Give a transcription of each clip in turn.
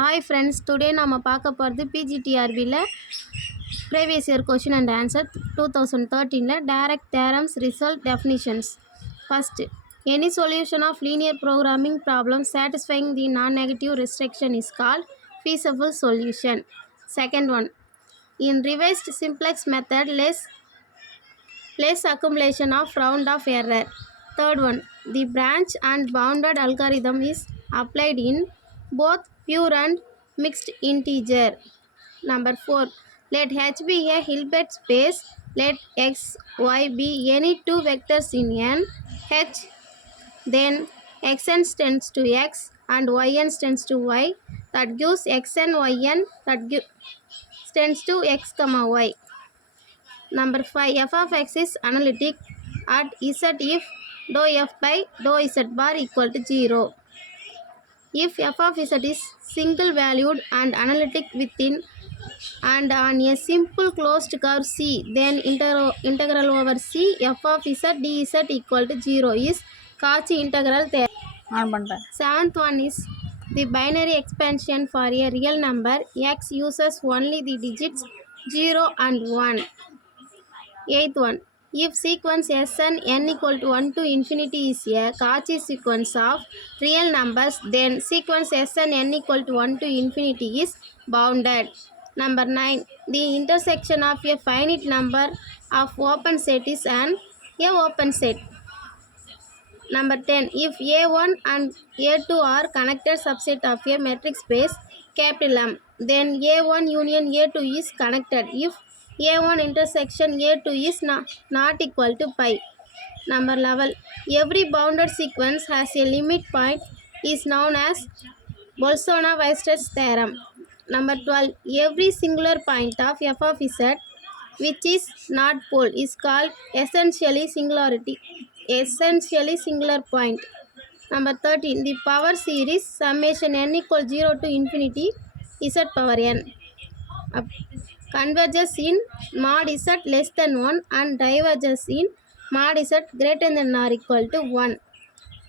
Hi friends, today நாம பார்க்க போகிறது PGTRBல previous year question and answer 2013ல direct theorems result definitions. First, any solution of linear programming problem satisfying the non-negative restriction is called feasible solution. Second one, in revised simplex method less accumulation of round of error. Third one, the branch and bounded algorithm is applied in both pure and mixed integer. Number 4, let H be a Hilbert space. Let x, y be any two vectors in n H. Then xn tends to x and yn tends to y. That gives xn yn that tends to x comma y. Number 5, f of x is analytic at z if dou f by dou z bar equal to 0. If f of z is single valued and analytic within and on a simple closed curve C, then integral over C f of z dz equal to 0 is Cauchy integral theorem. Seventh one is the binary expansion for a real number x uses only the digits 0 and 1. Eighth one, if sequence Sn n equal to 1 to infinity is a Cauchy sequence of real numbers, then sequence Sn n equal to 1 to infinity is bounded. Number 9, the intersection of a finite number of open set is a open set. Number 10, if A1 and A2 are connected subset of a metric space capital M, then A1 union A2 is connected if A1 intersection A2 is not equal to pi. Number 11, every bounded sequence has a limit point is known as Bolzano-Weierstrass theorem. Number 12, every singular point of f of z which is not pole is called essentially singular point. Number 13, the power series summation n equals 0 to infinity z power n converges in mod z less than 1 and diverges in mod z greater than or equal to 1.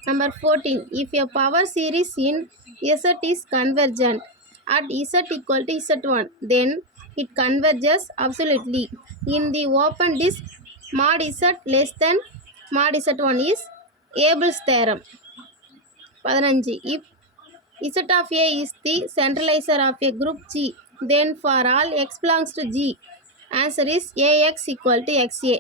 Number 14, if a power series in z is convergent at z equal to z1, then it converges absolutely. In the open disk, mod z less than mod z1 is Abel's theorem. 15, if z of a is the centralizer of a group G, then for all x belongs to G, answer is Ax equal to Xa.